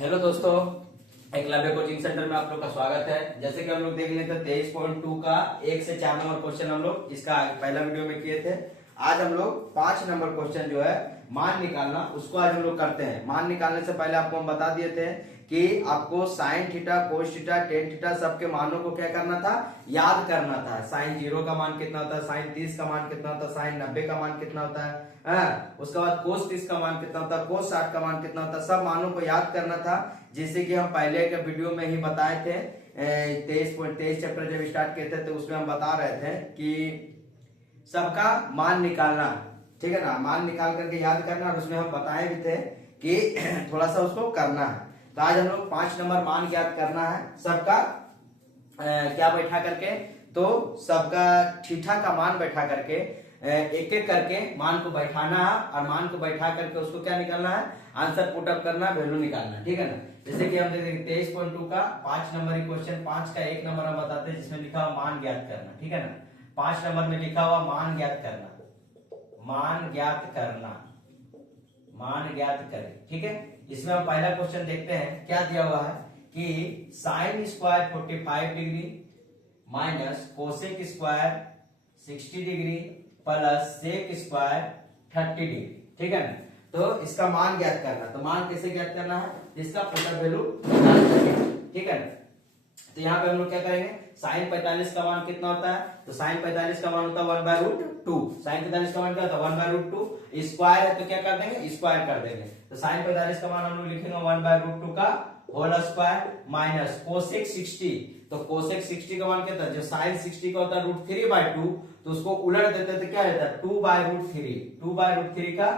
Hello दोस्तों, Eklavya coaching centre में आप लोग का स्वागत है। जैसे कि हम लोग देख लेते 23.2 का 1 से 4 नंबर क्वेश्चन हम लोग इसका पहला वीडियो में किए थे। आज हम लोग 5 नंबर क्वेश्चन जो है मान निकालना, उसको आज हम लोग करते हैं। मान निकालने से पहले आपको हम बता दिए थे कि आपको sine theta, cos theta, tan theta सबके मानों को क्या करना था, याद करना था। साइन 0 का मान कितना होता है, साइन 30 का मान कितना होता है, साइन 90 का मान कितना होता है, उसके बाद कोस 30 का मान कितना होता है, कोस 60 का मान कितना होता है, सब मानों को याद करना था। जैसे कि हम पहले के वीडियो में ही बताए थे, 23 चैप्टर जब स्टार्ट किए थे तो उसमें हम बता रहे थे कि सबका मान निकालना, ठीक है ना, मान निकाल करके याद करना। और उसमें हम बताए भी थे कि थोड़ा सा उसको करना है। तो आज हम लोग 5 नंबर मान याद करना है सबका, क्या बैठा करके, तो सबका थीटा का मान बैठा करके एक एक करके मान को बैठाना है और मान को बैठा करके उसको क्या निकालना है, आंसर पुटअप करना, वैल्यू निकालना, ठीक है ना। जैसे कि हम देखेंगे 23.2 का 5 नंबर क्वेश्चन, 5 का 1 नंबर हम बताते हैं जिसमें लिखा हुआ मान ज्ञात करना, ठीक है ना। 5 नंबर में लिखा हुआ मान ज्ञात करना, मान ज्ञात करना, मान ज्ञात करें, ठीक है। इसमें हम पहला क्वेश्चन देखते हैं, क्या दिया हुआ है कि sine square 45 degree minus cosec square 60 degree plus sec square 30 degree, ठीक है ना। तो इसका मान ज्ञात करना, तो मान कैसे ज्ञात करना है, इसका पुटअप वैल्यू निकाल करेंगे, ठीक है ना। तो यहाँ पे हम लोग क्या करेंगे, साइन 45 का मान कितना होता है, तो साइन 45 का मान होता है 1/√2। साइन 45 का मान क्या होता है 1/√2, स्क्वायर है तो क्या कर देंगे, स्क्वायर कर देंगे। तो साइन 45 का मान हम लोग लिखेंगे 1/√2 का होल स्क्वायर माइनस कोसेक 60। तो कोसेक 60 का मान क्या होता है, जो साइन 60 का होता है √3/2, तो उसको उलट देते तो क्या रहता है 2/√3, 2/√3 का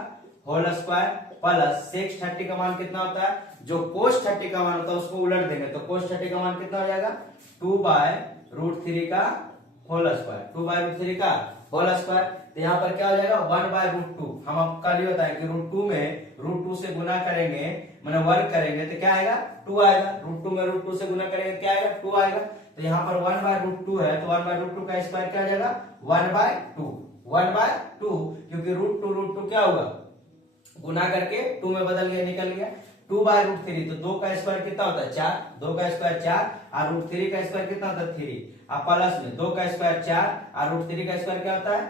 होल स्क्वायर प्लस सेक 30 का मान कितना होता है, जो कोस 30 का मान होता है उसको उलट देंगे तो कोस 30 का मान कितना हो जाएगा 2/√3 का होल स्क्वायर, 2/√3 का होल स्क्वायर। तो यहाँ पर क्या हो जाएगा 1/√2। हम आपको कल ही बताएं कि √2 में √2 से गुना करेंगे, मैंने वर्ग करेंगे तो क्या आएगा 2 आएगा। √2 में √2 से गुना करेंगे क्या आएगा 2 आएगा। तो यहाँ पर 1/√2 है तो 1/√2 का स्क्वायर क्या आ जाएगा 1/2, 1/2, क्योंकि √2 क्या होगा गुना करके 2 में बदल गया, निकल गया 2/√3। तो 2 का स्क्वायर कितना होता है 4, 2 का स्क्वायर 4 और √3 का स्क्वायर कितना होता है 3। अब प्लस में 2 का स्क्वायर 4 और √3 का स्क्वायर क्या होता है,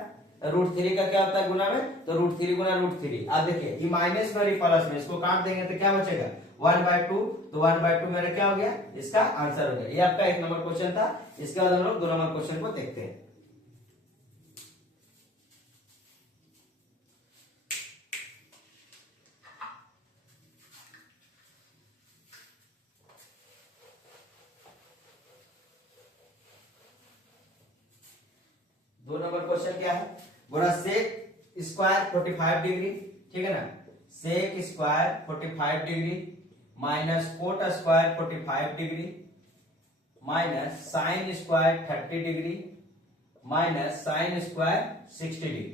√3 का क्या होता है गुना में, तो √3 गुना √3। अब देखिए ये माइनस में प्लस में इसको काट देंगे तो क्या बचेगा 1/2। तो 1/2 मेरा क्या हो गया, इसका आंसर हो गया। ये आपका 1 नंबर क्वेश्चन था। इसके बाद हम लोग 2 नंबर क्वेश्चन को देखते हैं। दो नंबर क्वेश्चन क्या है, बोला सेक स्क्वायर 45 डिग्री, ठीक है ना, sec square 45 degree minus cot square 45 degree minus sine square 30 degree minus sine square 60 degree,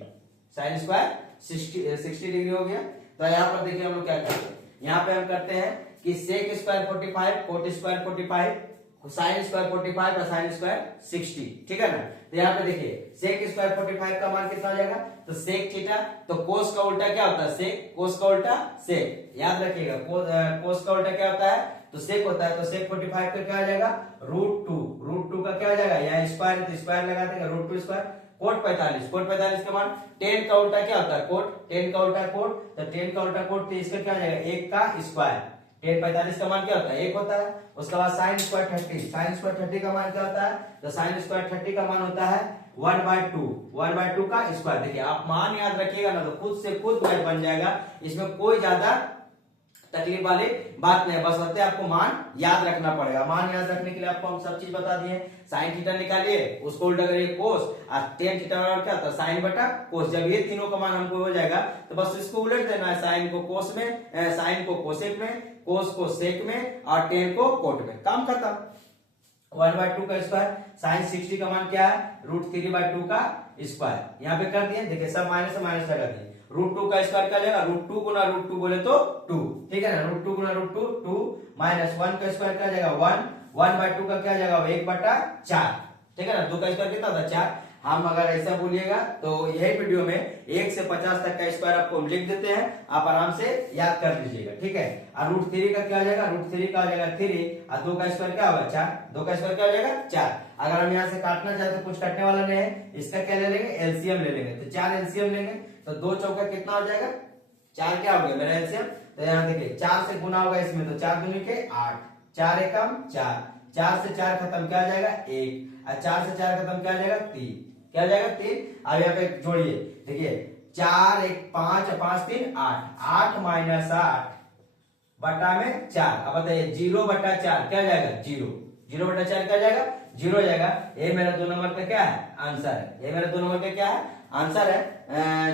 sine square 60 degree हो गया। तो यहाँ पर देखिए हम लोग क्या करते हैं, यहाँ पे हम करते हैं कि sec square 45, cot square 45, sine square 45 और साइन स्क्वायर 60, ठीक है ना। तो यहाँ पे देखिए सेक स्क्वायर 45 का मान कितना हो जाएगा, तो सेक थीटा, तो कोस का उल्टा क्या होता है सेक, कोस का उल्टा सेक, याद रखिएगा कोस का उल्टा क्या होता है तो सेक होता है। तो सेक 45 का क्या हो जाएगा √2 का क्या हो जाएगा, यहाँ स्क्वायर तो स्क्वायर लगा देंगे √2 स्क्वायर। कोट 45 का मान 10 का उल्टा क्या होता है कोट, 10 का उल्टा कोट, तो 10 का उल्टा कोट तो इसका क्या हो जाएगा 1 का स्क्वायर। 10 45 का मान क्या होता है 1 होता है। उसके बाद साइन स्क्वायर 30, साइन स्क्वायर 30 का मान क्या होता है, तो साइन स्क्वायर 30 का मान होता है 1/2 का स्क्वायर। देखिए आप मान याद रखिएगा ना तो खुद से खुद मैथ बन जाएगा, इसमें कोई ज्यादा तकलीफ वाली बात नहीं, बस होते आपको मान याद रखना पड़ेगा। मान याद रखने के लिए आपको हम सब चीज बता दिए, साइन थीटा निकालिए उसको उल्टा करिए कोस, और टेन थीटा बराबर क्या होता है साइन बटा कोस। जब ये तीनों का मान हमको हो जाएगा तो बस इसको उलट देना है, साइन को कोस में, साइन को कोसेक में, कोस को सेक में और टेन को कोट में, काम खत्म। 1/2 का स्क्वायर, साइन 60 का मान क्या है √3/2 का स्क्वायर, यहाँ पे कर दिए। देखिए सब माइनस से माइनस लगा दिए, √2 का स्क्वायर क्या जाएगा √2 गुना √2 बोले तो 2, ठीक है ना, √2 गुना √2 2 माइनस 1 का स्क्वायर क्या जाएगा 1, 1/2 का क्या जाएगा 1/4, ठीक है ना। 2 का स्क्वायर कितना होता है 4, हम अगर ऐसा बोलिएगा तो यही वीडियो में 1 से 50 तक का स्क्वायर आपको हम लिख देते हैं, आप आराम से याद कर लीजिएगा, ठीक है। और √3 का क्या हो जाएगा, √3 का हो जाएगा 3 और 2 का स्क्वायर क्या होगा 4, 2 का स्क्वायर क्या हो जाएगा 4। अगर हम यहाँ से काटना चाहते तो कुछ कटने वाला नहीं है, इसका क्या ले लेंगे एलसीएम ले लेंगे, तो 4 एलसीएम लेंगे तो 2 चौका कितना हो जाएगा 4, क्या हो गया मेरा एलसीएम। तो यहाँ देखिए 4 से गुना होगा इसमें, तो 4 दूनी के 8, 4 एकम 4, 4 से 4 खत्म क्या हो जाएगा 1 और 4 से 4 खत्म क्या हो जाएगा 3, क्या हो जाएगा 3। अब यहाँ पे जोड़िए, देखिए 4 1 5 5 3 8, 8 माइनस 8 बटा में 4। अब बताइए 0 बटा 4 क्या हो जाएगा 0, 0 बटा 4 क्या हो जाएगा 0 हो जाएगा। ये मेरा 2 नंबर का क्या है आंसर है, ये मेरा 2 नंबर का क्या है आंसर है।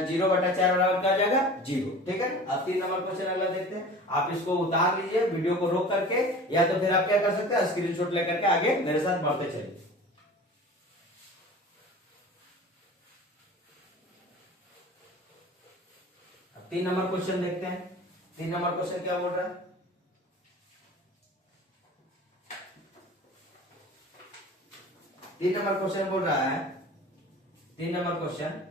0 बटा 4 बराबर क्या हो जाएगा 0, ठीक है। अब 3 नंबर क्वेश्चन अगला देखते हैं। आप इसको उतार लीजिए वीडियो को रोक करके, या तो फिर आप क्या कर सकते हैं स्क्रीनशॉट लेकर के आगे मेरे साथ बढ़ते चलिए। 3 नंबर क्वेश्चन देखते हैं। 3 नंबर क्वेश्चन क्या बोल रहा है, 3 नंबर क्वेश्चन बोल रहा है, 3 नंबर क्वेश्चन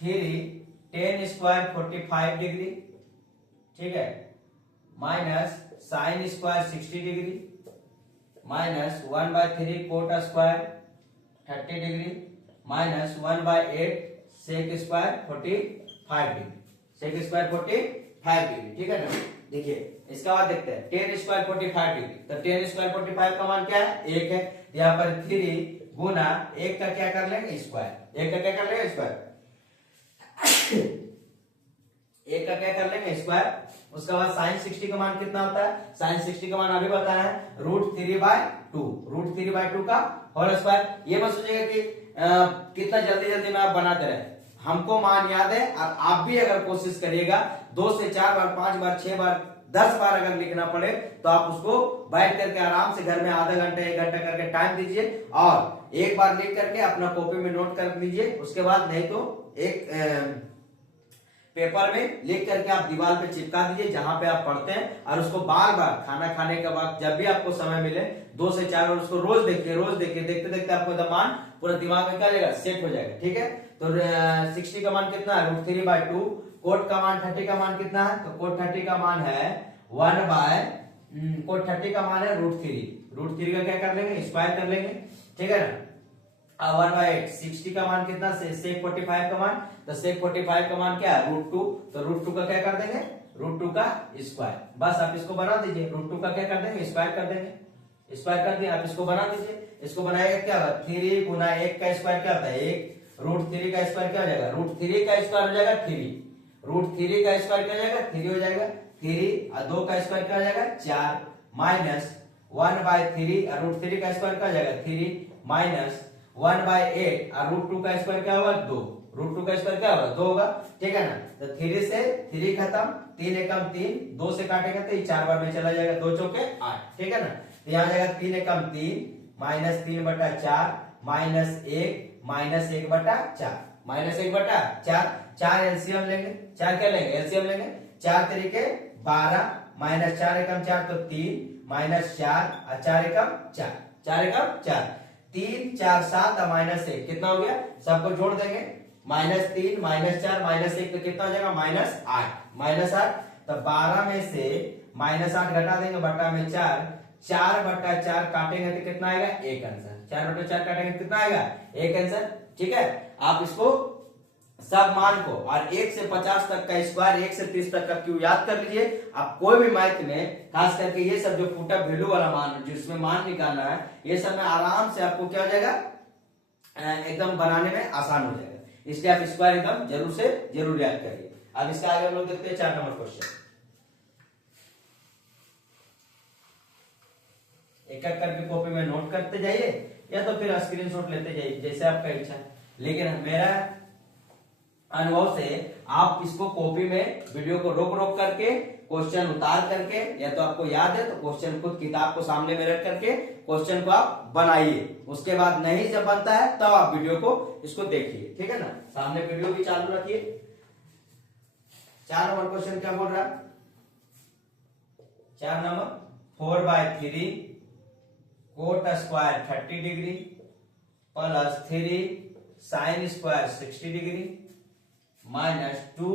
3 10 स्क्वायर 45 डिग्री, ठीक है, minus sine square 60 degree, minus 1/3 cot square 30 degree, minus 1/8 sec square 45 degree, sec square 45 degree, ठीक है ना। देखिए इसका बाद देखते हैं 10 स्क्वायर 45 डिग्री, तो 10 स्क्वायर 45 का मान क्या है 1 है, यहाँ पर 3 गुना 1 का क्या कर लेंगे स्क्वायर, 1 का क्या कर लेंगे स्क्वायर, 1 का क्या कर लेंगे स्क्वायर। उसके बाद साइन 60 का मान कितना होता है, साइन 60 का मान अभी बताया है √3/2, √3/2 का होल स्क्वायर। ये मत सोचिएगा कि कितना जल्दी जल्दी में आप बनाते रहे, हमको मान याद है और आप भी अगर कोशिश करिएगा 2 से 4 बार 5 बार 6 बार 10 बार अगर लिखना पड़े तो आप उसको बैठ करके आराम से घर में आधा घंटा 1 घंटा करके टाइम दीजिए और एक बार लिख करके अपना कॉपी में नोट कर लीजिए। उसके बाद नहीं तो एक पेपर में लिख करके आप दीवार पे चिपका दीजिए जहां पे आप पढ़ते हैं, और उसको बार बार खाना खाने के बाद जब भी आपको समय मिले 2 से 4 बार उसको रोज देखिए, रोज देखिए, देखते देखते आपको मान पूरा दिमाग में क्या जाएगा सेट हो जाएगा, ठीक है। तो 60 का मान कितना है √3/2, कोट का मान 30 का मान कितना है, तो कोट 30 का मान है कोट 30 का मान है √3 का क्या कर लेंगे स्क्वायर कर लेंगे, ठीक है ना। 1/8 60 का मान कितना सेक 45 का मान, तो सेक 45 का मान क्या है √2, तो √2 का क्या कर देंगे √2 का स्क्वायर। बस आप इसको बना दीजिए, √2 का क्या कर देंगे स्क्वायर कर देंगे, स्क्वायर कर दिए आप इसको बना दीजिए। इसको बनाएगा क्या होगा 3 गुना 1 का स्क्वायर क्या होता है 1, √3 का स्क्वायर क्या हो जाएगा √3 का स्क्वायर हो जाएगा 3, √3 का स्क्वायर क्या हो जाएगा 3 हो जाएगा 3 और 2 का स्क्वायर क्या हो जाएगा 4, माइनस 1/3 और √3 का स्क्वायर क्या हो जाएगा 3, माइनस 1/8 और √2 का स्क्वायर क्या होगा 2, √2 का स्क्वायर क्या होगा 2 होगा, ठीक है ना। तो 3 से 3 खत्म, 3 एकम 3, 2 से काटेंगे तो ये 4 बार में चला जाएगा, 2 चौके 8, ठीक है ना। तो यहाँ जाएगा 3 एकम 3 minus 3/4 minus 1 minus 1/4 minus 1/4, 4 LCM लेंगे, 4 क्या लेंगे एलसीएम लेंगे, 4 तरीके 12 माइनस 4 एकम 4 तो 3 माइनस 4 और 4 एकम 4, 4 एकम 4, 3 4 7 और माइनस 1 कितना हो गया, सबको जोड़ देंगे, -3 -4 -1 तो कितना हो जाएगा -8, तो 12 में से -8 घटा देंगे बटा में 4/4 काटेंगे तो कितना आएगा 1 आंसर, 4/4 काटेंगे तो कितना आएगा 1 आंसर, ठीक है। आप इसको सब मान को और 1 से 50 तक का स्क्वायर 1 से 30 तक का क्यों याद कर लीजिए। आप कोई भी मैथ में खास करके ये सब जो पुट अप वैल्यू वाला मान जिसमें मान निकालना है ये सब में आराम से आपको क्या हो जाएगा एकदम बनाने में आसान हो जाएगा, इसलिए आप स्क्वायर एकदम जरूर से जरूर याद करिए। अब इसका आगे हम लोग देखते हैं 4 नंबर क्वेश्चन, एक एक करके कॉपी में नोट करते जाइए या तो फिर स्क्रीनशॉट लेते जाइए जैसे आपका इच्छा है, लेकिन मेरा अनुभव से आप इसको कॉपी में वीडियो को रोक रोक करके क्वेश्चन उतार करके, या तो आपको याद है तो क्वेश्चन खुद किताब को सामने में रख करके क्वेश्चन को आप बनाइए, उसके बाद नहीं जब बनता है तब तो आप वीडियो को इसको देखिए, ठीक है ना। सामने वीडियो भी चालू रखिए। 4 नंबर क्वेश्चन क्या बोल रहा है, 4 number 4/3 coat square 30 degree plus 3 sign square 60 degree minus 2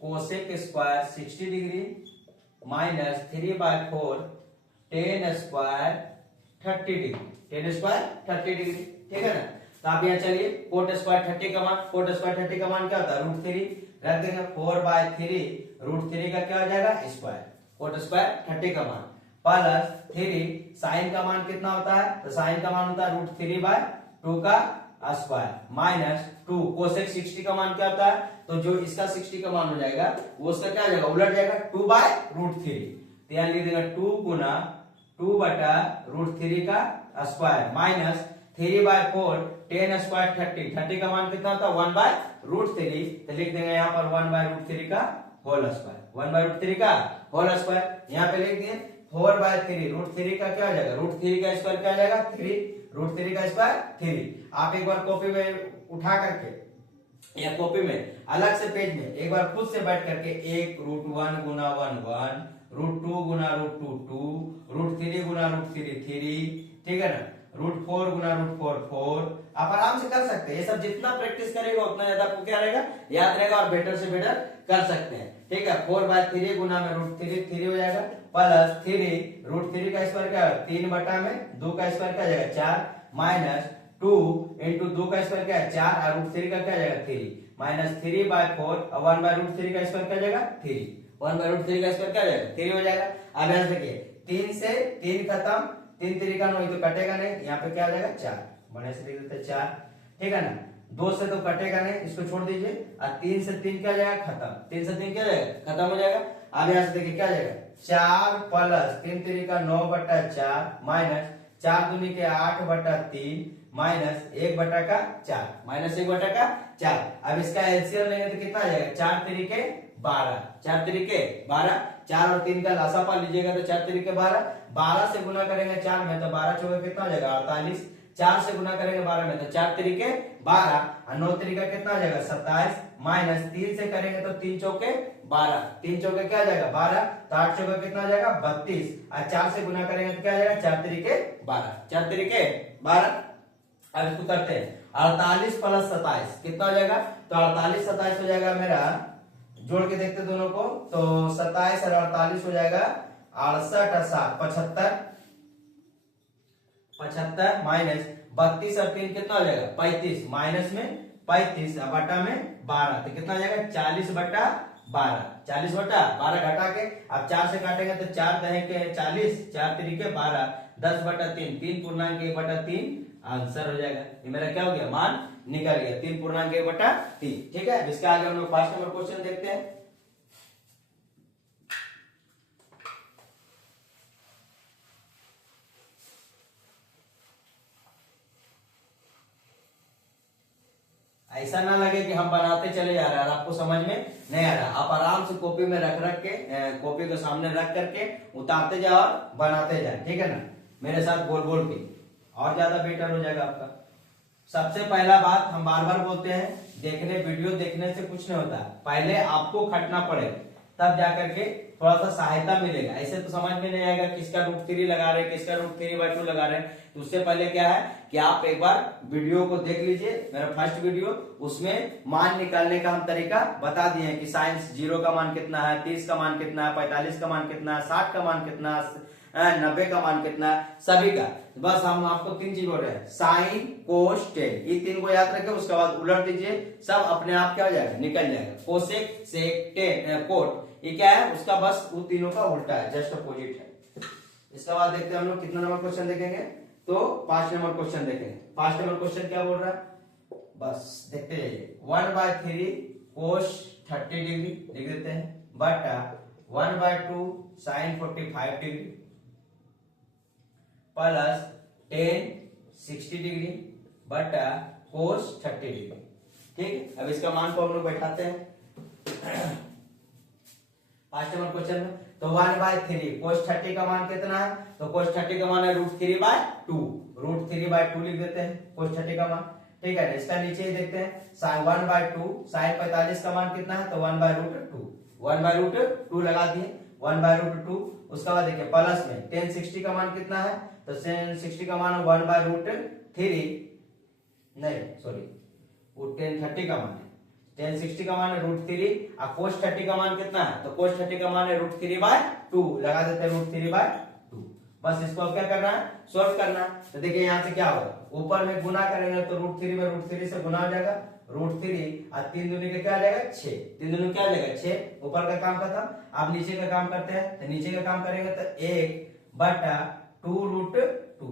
cosec square 60 degree minus 3/4 ten square 30 degree, ten square 30 degree, ठीक है ना। तो आप यहाँ चलिए कोट स्क्वायर 30 का मान, कोट स्क्वायर 30 का मान क्या होता है √3 रख देंगे, 4/3 √3 का क्या हो जाएगा स्क्वायर, कोट स्क्वायर 30 का मान प्लस 3 साइन का मान कितना होता है, तो साइन का मान होता है √3/2 का स्क्वायर माइनस 2 कोसेक 60 का मान क्या होता है, तो जो इसका 60 का मान हो जाएगा वो उसका क्या हो जाएगा उलट जाएगा 2/√3, तो यहाँ लिख देगा 2 गुना 2/√3 का स्क्वायर माइनस 3/4 10 स्क्वायर 30 का मान कितना होता है 1/√3, तो लिख देंगे यहाँ पर 1/√3 का होल स्क्वायर, 1/√3 का होल स्क्वायर। यहाँ पे लिख दिए 4/3 √3 का क्या हो जाएगा, √3 का स्क्वायर क्या हो जाएगा 3, √3 का स्क्वायर 3। आप एक बार कॉपी में उठा करके या कॉपी में अलग से पेज में एक बार खुद से बैठ करके 1 √1 गुना 1 1 √2 गुना √2 2 √3 गुना √3 3, ठीक है ना, √4 गुना √4 4, आप आराम से कर सकते हैं। ये सब जितना प्रैक्टिस करेगा उतना ज्यादा आपको क्या रहेगा याद रहेगा और बेटर से बेटर कर सकते हैं, ठीक है। 4/3 गुना में √3 3 हो जाएगा प्लस 3 √3 का स्क्वायर क्या है 3/2 का स्क्वायर क्या जाएगा 4 माइनस 2 इंटू 2 का स्क्वायर क्या है 4 और √3 का क्या जाएगा 3 माइनस 3/4 और 1/√3 का स्क्वायर क्या जाएगा 3, 1/√3 का स्क्वायर क्या जाएगा 3 हो जाएगा। अब यहाँ देखिए 3 से 3 खत्म, 3 3 का 9 तो कटेगा नहीं, यहाँ पे क्या आ जाएगा 4, बड़े से लिख देते 4, ठीक है ना। 2 से तो कटेगा नहीं, इसको छोड़ दीजिए और 3 से 3 क्या जाएगा खत्म, 3 से 3 क्या जाएगा खत्म हो जाएगा। अब यहाँ से देखिए क्या जाएगा 4 प्लस 3 3 का 9/4 माइनस 4 दूनी के 8/3 माइनस 1/4 माइनस 1/4। अब इसका एलसीएम लेंगे तो कितना आ जाएगा 4 3 के 12, 4 3 के 12, 4 और 3 का लासापा लीजिएगा तो 4 3 के 12, 12 से गुना करेंगे 4 में तो 12 चौके कितना हो जाएगा 48, 4 से गुना करेंगे 12 में तो 4 3 के 12 और 9 3 का कितना हो जाएगा 27 माइनस 3 से करेंगे तो 3 चौके 12, 3 चौके क्या हो जाएगा 12, तो 8 चौके कितना हो जाएगा 32 और 4 से गुना करेंगे तो क्या हो जाएगा 4 3 के 12, 4 3 के 12। अब इसको करते हैं 48 प्लस 27 कितना हो जाएगा, तो 48 27 हो जाएगा मेरा, जोड़ के देखते दोनों को तो 27 और 48 हो जाएगा 68 और 7 75, 75 माइनस 32 और 3 कितना हो जाएगा 35 माइनस में 35 बटा में 12 तो कितना हो जाएगा 40/12, 40/12 घटा के अब 4 से काटेंगे तो 4 दहे के 40, 4 3 के 12 10/3 3 पूर्णांक 1/3 आंसर हो जाएगा। ये मेरा क्या हो गया मान निकल गया 3 पूर्णांक 1/3, ठीक है। इसके आगे हम लोग 5 नंबर क्वेश्चन देखते हैं। ऐसा ना लगे कि हम बनाते चले जा रहे हैं और आपको समझ में नहीं आ रहा, आप आराम से कॉपी में रख रख के कॉपी को सामने रख करके उतारते जाओ और बनाते जाए, ठीक है ना, मेरे साथ बोल बोल के और ज्यादा बेटर हो जाएगा आपका। सबसे पहला बात हम बार बार बोलते हैं, देखने वीडियो देखने से कुछ नहीं होता, पहले आपको खटना पड़ेगा तब जाकर के थोड़ा सा सहायता मिलेगा। ऐसे तो समझ में नहीं आएगा किसका √3 लगा रहे हैं, किसका √3/2 लगा रहे हैं। तो उससे पहले क्या है कि आप एक बार वीडियो को देख लीजिए, मेरा फर्स्ट वीडियो, उसमें मान निकालने का हम तरीका बता दिए हैं कि साइंस 0 का मान कितना है, 30 का मान कितना है, 45 का मान कितना है, 60 का मान कितना है, 90 का मान कितना है, सभी का। बस हम आपको 3 चीज बोल रहे हैं, साइन कोस टेन, ये 3 को याद रखें, उसके बाद उलट दीजिए, सब अपने आप क्या हो जाएगा निकल जाएगा। कोसेक सेक टेन कोट ये क्या है उसका बस वो तीनों का उल्टा है, जस्ट अपोजिट है। इसके बाद देखते हैं हम लोग कितना नंबर क्वेश्चन देखेंगे, तो 5 नंबर क्वेश्चन देखेंगे। 5 नंबर क्वेश्चन क्या बोल रहा है, बस देखते जाइए। 1/3 कोस 30 डिग्री लिख देते हैं बटा 1/2 साइन 45 डिग्री प्लस 10 60 डिग्री बटा कोस 30 डिग्री, ठीक। अब इसका मान को हम लोग बैठाते हैं 5 नंबर क्वेश्चन में। तो 1/3 कोस 30 का मान कितना है, तो कोस 30 का मान है √3/2, √3/2 लिख देते हैं कोस 30 का मान, ठीक है। इसका नीचे ही देखते हैं 1/2 साइन 45 का मान कितना है, तो 1/2, 1/2 लगा दिए 1/2। उसके बाद देखिए प्लस में 10 60 का मान कितना है, तो 10 60 का मान 1/√3 नहीं सॉरी टेन 30 का मान है, टेन 60 का मान है √3 और कोस 30 का मान कितना है, तो कोस 30 का मान है √3/2, लगा देते हैं √3/2। बस इसको अब क्या करना है, सॉल्व करना है। तो देखिए यहाँ से क्या होगा, ऊपर में गुना करेंगे तो √3 में √3 से गुना हो जाएगा, √3 और 3 दूनी का क्या आ जाएगा 6, 3 दूनी क्या आ जाएगा 6, ऊपर का काम खत्म। अब नीचे का काम करते हैं, तो नीचे का काम करेंगे तो 1/2√2,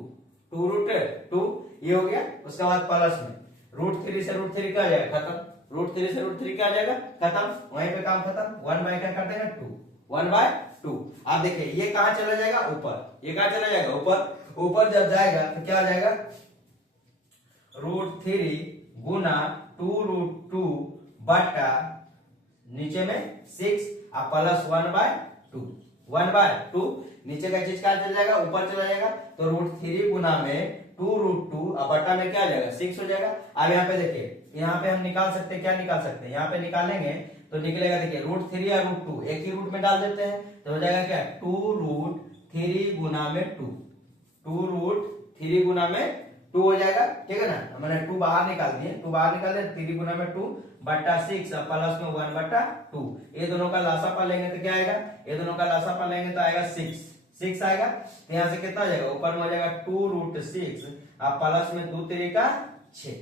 2√2 ये हो गया। उसके बाद प्लस में √3 से √3 क्या आ जाएगा खत्म, √3 से √3 क्या आ जाएगा खत्म, वहीं पे काम खत्म। 1 क्या कर देंगे 2, 1/2। आप देखिए ये कहां चला जाएगा ऊपर, ये कहां चला जाएगा ऊपर, ऊपर जब जाएगा तो क्या आ जाएगा √3 गुना 2√2 बटा नीचे में 6 और प्लस 1/2, 1/2 नीचे का चीज कहां चला जाएगा ऊपर चला जाएगा, तो √3 गुना में 2√2 और बटा में क्या आ जाएगा 6 हो जाएगा। अब यहाँ पे देखिए, यहाँ पे हम निकाल सकते हैं, क्या निकाल सकते हैं, यहाँ पे निकालेंगे तो निकलेगा देखिए √3 और √2 एक ही रूट में डाल देते हैं, तो हो जाएगा क्या 2√3 गुना में 2, 2√3 गुना में 2 हो जाएगा, ठीक है ना। मैंने 2 बाहर निकाल दिए, 2 बाहर निकाल दिए, 3 गुना में 2 बटा 6 प्लस में 1/2। ये दोनों का लासापा लेंगे तो क्या आएगा, ये दोनों का लासापा लेंगे तो आएगा 6 आएगा। तो यहाँ से कितना हो जाएगा, ऊपर में हो जाएगा 2√6 और प्लस में 2 3 का 6,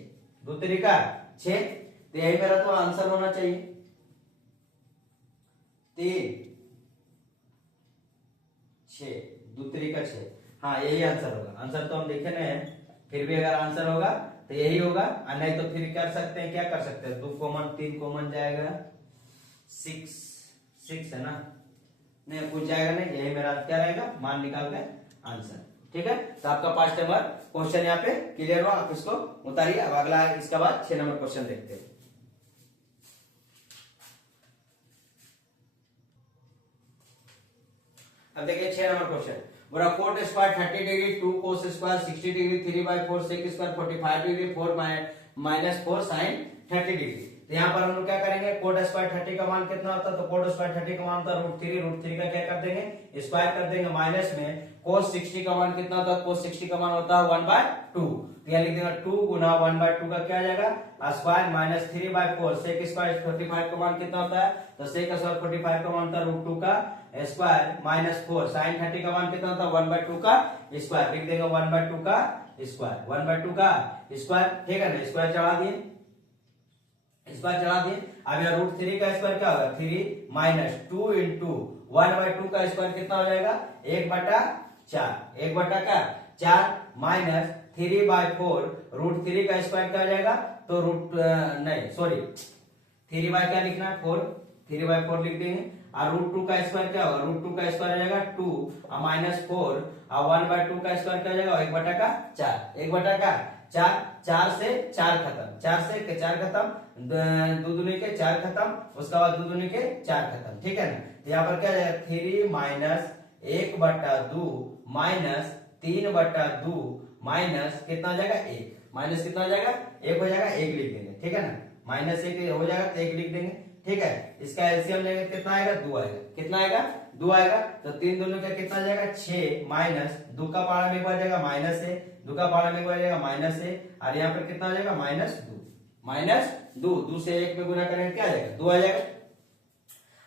2 3 का 6। तो यही मेरा तो आंसर होना चाहिए, 3 6, 2 3 का 6। हाँ यही आंसर होगा, आंसर तो हम देखे नहीं है, फिर भी अगर आंसर होगा तो यही होगा, और नहीं तो फिर कर सकते हैं, क्या कर सकते हैं 2 कॉमन 3 कॉमन जाएगा 6 है ना, नहीं कुछ जाएगा नहीं, यही मेरा क्या रहेगा मान निकाल के आंसर, ठीक है। तो आपका 5 नंबर क्वेश्चन यहाँ पे क्लियर हुआ, आप इसको उतारिए। अब अगला इसके बाद 6 नंबर क्वेश्चन देखते हैं। अब देखिए 6 नंबर क्वेश्चन, बोला cot square 30 degree 2 cos square 60 degree 3/4 sec square 45 degree 4 minus 4 sine 30 degree. तो यहाँ पर हम लोग क्या करेंगे, कोट स्क्वायर 30 का मान कितना होता है, तो कोट स्क्वायर 30 का मान होता है √3 का क्या कर देंगे स्क्वायर कर देंगे, माइनस में कोस 60 का मान कितना होता है, कोस 60 का मान होता है 1/2। तो यहाँ लिख देंगे 2 गुना 1/2 का क्या आ जाएगा स्क्वायर माइनस 3/4 सेक स्क्वायर 45 का मान कितना होता है, तो सेक स्क्वायर 45 का मान होता है √2 का स्क्वायर माइनस 4 साइन 30 का मान कितना होता है 1/2 का स्क्वायर, लिख देंगे 1/2 का स्क्वायर, 1/2 का स्क्वायर, ठीक है ना। स्क्वायर चढ़ा दिए, स्क्वायर चढ़ा दिए। अब यहाँ √3 का स्क्वायर क्या होगा 3 माइनस 2 इंटू 1/2 का स्क्वायर कितना हो जाएगा 1/4, 1/4 माइनस 3/4 √3 का स्क्वायर क्या हो जाएगा, तो नहीं सॉरी 3 बाय क्या लिखना है 4, 3/4 लिख देंगे। और √2 का स्क्वायर क्या होगा, √2 का स्क्वायर हो जाएगा 2 और माइनस 4 और 1/2 का स्क्वायर क्या हो जाएगा 1/4, 1/4 4 से 4 खत्म, 4 से 4 खत्म, 2 दूनी के 4 खत्म, उसके बाद 2 दूनी के 4 खत्म, ठीक है ना। तो यहाँ पर क्या जाएगा 3 माइनस 1/2 माइनस 3/2 माइनस कितना हो जाएगा 1, माइनस कितना हो जाएगा 1 हो जाएगा, 1 लिख देंगे, ठीक है ना। माइनस 1 हो जाएगा तो 1 लिख देंगे, ठीक है। इसका एलसीएम लेंगे कितना आएगा 2 आएगा, कितना आएगा 2 आएगा। तो 3 दूनी का कितना जाएगा 6 माइनस 2 का पारा में एक बार जाएगा माइनस है, 2 का पारा में एक बार जाएगा माइनस है, और यहाँ पर कितना हो जाएगा -2 2 से 1 में गुना करेंगे क्या आ जाएगा 2 आ जाएगा।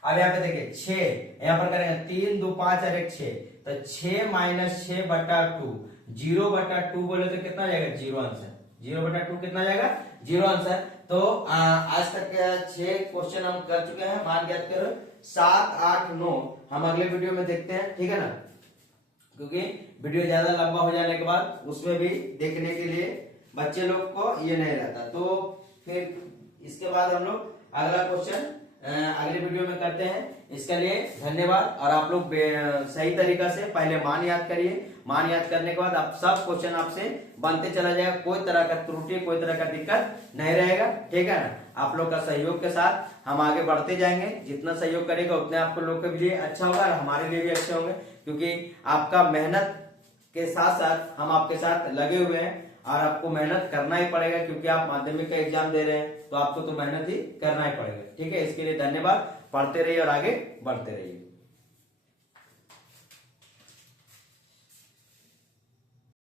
अब यहाँ पे देखिए 6 यहाँ पर करेंगे 3 2 5 और 1 6, तो 6 माइनस 6/2 0/2 बोले तो कितना जाएगा 0 आंसर, 0/2 कितना जाएगा 0 आंसर। तो आज तक 6 क्वेश्चन हम कर चुके हैं, मान ज्ञात करो 7 8 9 हम अगले वीडियो में देखते हैं, ठीक है ना, क्योंकि वीडियो ज्यादा लंबा हो जाने के बाद उसमें भी देखने के लिए बच्चे लोग को ये नहीं रहता। तो फिर इसके बाद हम लोग अगला क्वेश्चन अगले वीडियो में करते हैं। इसके लिए धन्यवाद। और आप लोग सही तरीका से पहले मान याद करिए, मान याद करने के बाद आप सब क्वेश्चन आपसे बनते चला जाएगा, कोई तरह का त्रुटि कोई तरह का दिक्कत नहीं रहेगा, ठीक है ना। आप लोग का सहयोग के साथ हम आगे बढ़ते जाएंगे, जितना सहयोग करेगा उतने आप लोग के लिए अच्छा होगा और हमारे लिए भी अच्छे होंगे, क्योंकि आपका मेहनत के साथ साथ हम आपके साथ लगे हुए हैं और आपको मेहनत करना ही पड़ेगा, क्योंकि आप माध्यमिक का एग्जाम दे रहे हैं तो आपको तो मेहनत ही करना ही पड़ेगा, ठीक है। इसके लिए धन्यवाद, पढ़ते रहिए और आगे बढ़ते रहिए।